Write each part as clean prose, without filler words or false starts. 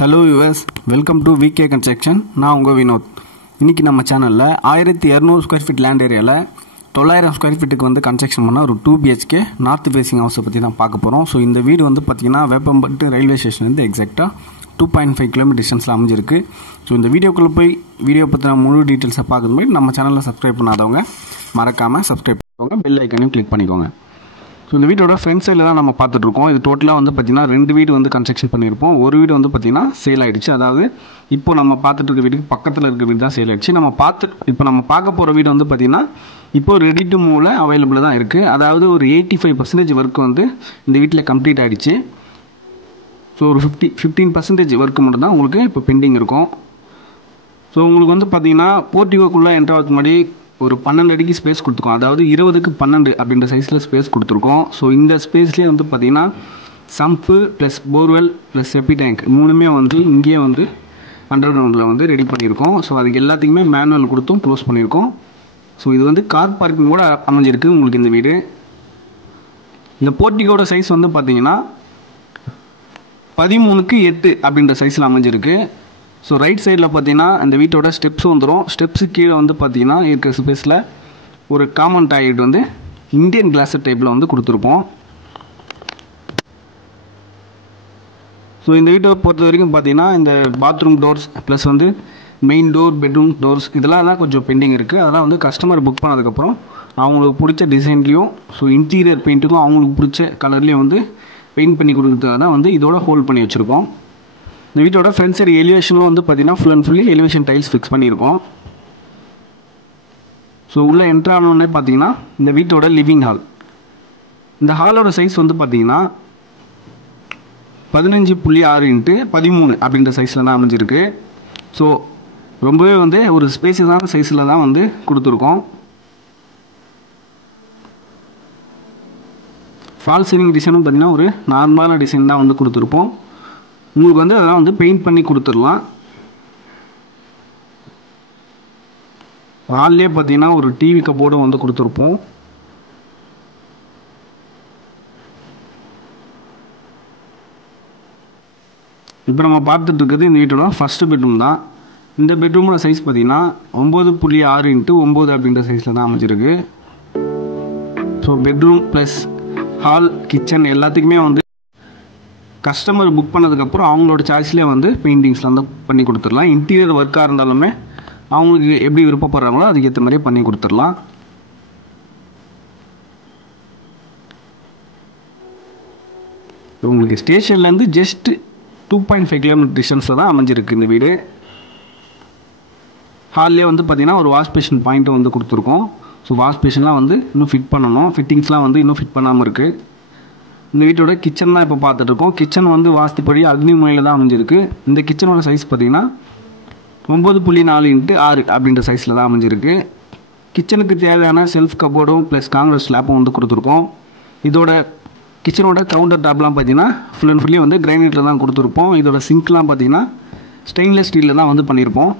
Hello us, welcome to VK construction. நான் உங்கள் வினோத். இன்றைக்கி நம்ம சேனலில் 1200 ஸ்கொயர் ஃபீட் லேண்ட் ஏரியாவில் 900 ஸ்கொயர் ஃபீட்டுக்கு வந்து கன்ஸ்ட்ரக்ஷன் பண்ண ஒரு 2 BHK நார்த் ஃபேசிங் ஹவுஸை பற்றி தான் பார்க்க போகிறோம். ஸோ இந்த வீடு வந்து பார்த்திங்கன்னா வேப்பம்பட்டு ரயில்வே ஸ்டேஷன்லேருந்து எக்ஸாக்டாக 2.5 கிலோமீட்டர் டிஸ்டன்ஸில் அமைஞ்சிருக்கு. ஸோ இந்த வீடியோக்குள்ளே போய் வீடியோ பற்றின முழு டீட்டெயில்ஸை பார்க்கும்போது நம்ம சேனலில் சப்ஸ்கிரைப் பண்ணாதவங்க மறக்காமல் சப்ஸ்கிரைப் பண்ணிக்கோங்க, பெல் ஐக்கனையும் கிளிக் பண்ணிக்கோங்க. ஸோ இந்த வீட்டோட ஃப்ரண்ட் சைடில் தான் நம்ம பார்த்துட்ருக்கோம். இது டோட்டலாக வந்து பார்த்திங்கன்னா 2 வீடு வந்து கன்ஸ்ட்ரக்ஷன் பண்ணியிருப்போம். ஒரு வீடு வந்து பார்த்திங்கன்னா சேல் ஆகிடுச்சு. அதாவது இப்போ நம்ம பார்த்துட்டு இருக்க வீட்டுக்கு பக்கத்தில் இருக்க வீடு தான் சேல் ஆகிடுச்சு. இப்போ நம்ம பார்க்க போகிற வீடு வந்து பார்த்திங்கன்னா இப்போ ரெடி டு மூவில் அவைலபிளாக தான் இருக்குது. அதாவது ஒரு 85% ஒர்க் வந்து இந்த வீட்டில் கம்ப்ளீட் ஆகிடுச்சு. ஸோ ஒரு 15% ஒர்க்கு மட்டும் தான் உங்களுக்கு இப்போ பெண்டிங் இருக்கும். ஸோ உங்களுக்கு வந்து பார்த்திங்கன்னா போர்ட்டிகோக்குள்ளே என்ட்ரு ஆகிறதுக்கு முன்னாடி ஒரு 12 அடிக்கு ஸ்பேஸ் கொடுத்துருக்கோம். அதாவது 20க்கு 12 அப்படின்ற சைஸில் ஸ்பேஸ் கொடுத்துருக்கோம். ஸோ இந்த ஸ்பேஸ்லேயே வந்து பார்த்திங்கன்னா sump plus borewell plus septic tank மூணுமே வந்து இங்கேயே வந்து அண்டர் கிரவுண்டில் வந்து ரெடி பண்ணியிருக்கோம். ஸோ அதுக்கு எல்லாத்துக்குமே மேனுவல் கொடுத்தும் க்ளோஸ் பண்ணியிருக்கோம். ஸோ இது வந்து கார் பார்க்கிங் கூட அமைஞ்சிருக்கு உங்களுக்கு இந்த வீடு. இந்த போர்ட்டிகோட சைஸ் வந்து பார்த்திங்கன்னா 13க்கு 8 அப்படின்ற சைஸில் அமைஞ்சிருக்கு. ஸோ ரைட் சைடில் பார்த்தீங்கன்னா இந்த வீட்டோட ஸ்டெப்ஸ் வந்துடும். ஸ்டெப்ஸு கீழே வந்து பார்த்தீங்கன்னா இருக்கிற ஸ்பேஸில் ஒரு காமன் டாய்லெட் வந்து இந்தியன் கிளாஸர் டைப்பில் வந்து கொடுத்துருப்போம். ஸோ இந்த வீட்டை பொறுத்த வரைக்கும் பார்த்தீங்கன்னா இந்த பாத்ரூம் டோர்ஸ் ப்ளஸ் வந்து மெயின் டோர், பெட்ரூம் டோர்ஸ் இதெல்லாம் தான் கொஞ்சம் பெண்டிங் இருக்குது. அதெல்லாம் வந்து கஸ்டமர் புக் பண்ணதுக்கப்புறம் அவங்களுக்கு பிடிச்ச டிசைன்லேயும் ஸோ இன்டீரியர் பெயிண்ட்டுக்கும் அவங்களுக்கு பிடிச்ச கலர்லேயும் வந்து பெயிண்ட் பண்ணி கொடுக்குறதுக்காக தான் வந்து இதோட ஹோல்ட் பண்ணி வச்சுருக்கோம். இந்த வீட்டோட ஃப்ரண்ட் சைடு எலிவேஷனில் வந்து பார்த்திங்கன்னா full and fully elevation tiles fix பண்ணியிருக்கோம். ஸோ உள்ளே என்ட்ரு ஆனோடனே பார்த்தீங்கன்னா இந்த வீட்டோட லிவிங் ஹால். இந்த ஹாலோட சைஸ் வந்து பார்த்திங்கன்னா 15.6 × 13 அப்படின்ற சைஸில் தான் அமைஞ்சிருக்கு. ஸோ ரொம்பவே வந்து ஒரு ஸ்பேசியஸான சைஸில் தான் வந்து கொடுத்துருக்கோம். ஃபால் சீலிங் டிசைனும் பார்த்திங்கன்னா ஒரு நார்மலான டிசைன் தான் வந்து கொடுத்துருப்போம். உங்களுக்கு வந்து அதெல்லாம் வந்து பெயிண்ட் பண்ணி கொடுத்துடலாம். ஹால்லே பார்த்தீங்கன்னா ஒரு டிவி கப்போர்டும் வந்து கொடுத்துருப்போம். இப்போ நம்ம பார்த்துட்டு இருக்கிறது இந்த வீட்டோட ஃபஸ்ட்டு பெட்ரூம் தான். இந்த பெட்ரூமோட சைஸ் பார்த்தீங்கன்னா 9.6 × 9 அப்படின்ற சைஸில் தான் அமைச்சிருக்கு. So bedroom plus hall, kitchen எல்லாத்துக்குமே வந்து கஸ்டமர் புக் பண்ணதுக்கப்புறம் அவங்களோட சாய்ஸ்லேயே வந்து பெயிண்டிங்ஸில் வந்து பண்ணி கொடுத்துடலாம். இன்டீரியர் ஒர்க்காக இருந்தாலுமே அவங்களுக்கு எப்படி விருப்பப்படுறாங்களோ அதுக்கேற்ற மாதிரி பண்ணி கொடுத்துடலாம். உங்களுக்கு ஸ்டேஷன்லேருந்து ஜஸ்ட் 2.5 கிலோமீட்டர் டிஸ்டன்ஸில் தான் அமைஞ்சிருக்கு இந்த வீடு. ஹால்லே வந்து பார்த்திங்கன்னா ஒரு வாஷ் பேஷன் பாயிண்ட்டும் வந்து கொடுத்துருக்கோம். ஸோ வாஷ் பேஷன்லாம் வந்து இன்னும் ஃபிட் பண்ணணும். ஃபிட்டிங்ஸ்லாம் வந்து இன்னும் ஃபிட் பண்ணாமல் இருக்குது. இந்த வீட்டோட கிச்சன் தான் இப்போ பார்த்துட்ருக்கோம். கிச்சன் வந்து வாஸ்துப்படி அக்னி முறையில் தான் அமைஞ்சிருக்கு. இந்த கிச்சனோட சைஸ் பார்த்திங்கன்னா 9.4 × 6 அப்படின்ற சைஸில் தான் அமைஞ்சிருக்கு. கிச்சனுக்கு தேவையான செல்ஃப் கப்போர்டும் ப்ளஸ் காங்கிரஸ் ஸ்லாப்பும் வந்து கொடுத்துருக்கோம். இதோட கிச்சனோட கவுண்டர் டாப்லாம் பார்த்திங்கன்னா ஃபுல் அண்ட் ஃபுல்லி வந்து கிரைனைட்டில் தான் கொடுத்துருப்போம். இதோட சிங்க்லாம் பார்த்திங்கன்னா ஸ்டெயின்லெஸ் ஸ்டீலில் தான் வந்து பண்ணியிருப்போம்.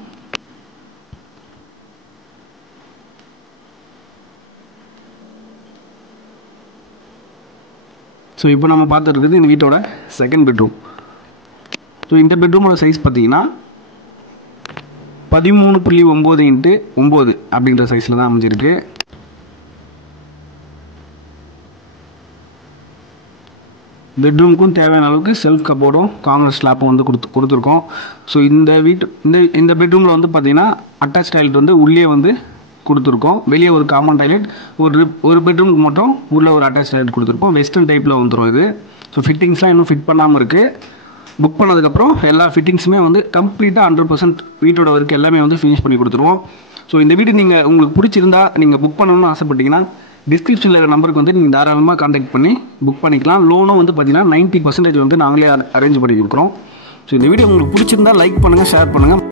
ஸோ இப்போ நம்ம பார்த்துருக்குது இந்த வீட்டோட செகண்ட் பெட்ரூம். ஸோ இந்த பெட்ரூமோட சைஸ் பார்த்தீங்கன்னா 13.9 × 9 அப்படின்ற சைஸில் தான் அமைஞ்சிருக்கு. பெட்ரூமுக்கும் தேவையான அளவுக்கு செல்ஃப் கப்போர்டும் காங்கிரஸ் ஸ்லாப்பும் வந்து கொடுத்துருக்கோம். ஸோ இந்த பெட்ரூமில் வந்து பார்த்திங்கன்னா அட்டாச் டாய்லெட் வந்து உள்ளே வந்து கொடுத்துருக்கோம். வெளியே ஒரு காமன் டாய்லெட், ஒரு பெட்ரூமுக்கு மட்டும் உள்ளே ஒரு அட்டாச் டாய்லெட் கொடுத்துருப்போம். வெஸ்டர்ன் டைப்பில் வந்துடும் இது. ஸோ ஃபிட்டிங்ஸ்லாம் இன்னும் ஃபிட் பண்ணாமல் இருக்குது. புக் பண்ணதுக்கப்புறம் எல்லா ஃபிட்டிங்ஸுமே வந்து கம்ப்ளீட்டாக 100% வீட்டோட ஒர்க் எல்லாமே வந்து ஃபினிஷ் பண்ணி கொடுத்துருவோம். ஸோ இந்த வீடு உங்களுக்கு பிடிச்சிருந்தா நீங்கள் புக் பண்ணணும்னு ஆசைப்பட்டீங்கன்னா டிஸ்கிரிப்ஷனில் இருக்கிற நம்பருக்கு வந்து நீங்கள் தாராளமாக கான்டாக்ட் பண்ணி புக் பண்ணிக்கலாம். லோனும் வந்து பார்த்தீங்கன்னா 90% வந்து நாங்களே அரேஞ்ச் பண்ணி கொடுக்குறோம். ஸோ இந்த வீடியோ உங்களுக்கு பிடிச்சிருந்தா லைக் பண்ணுங்கள், ஷேர் பண்ணுங்கள்.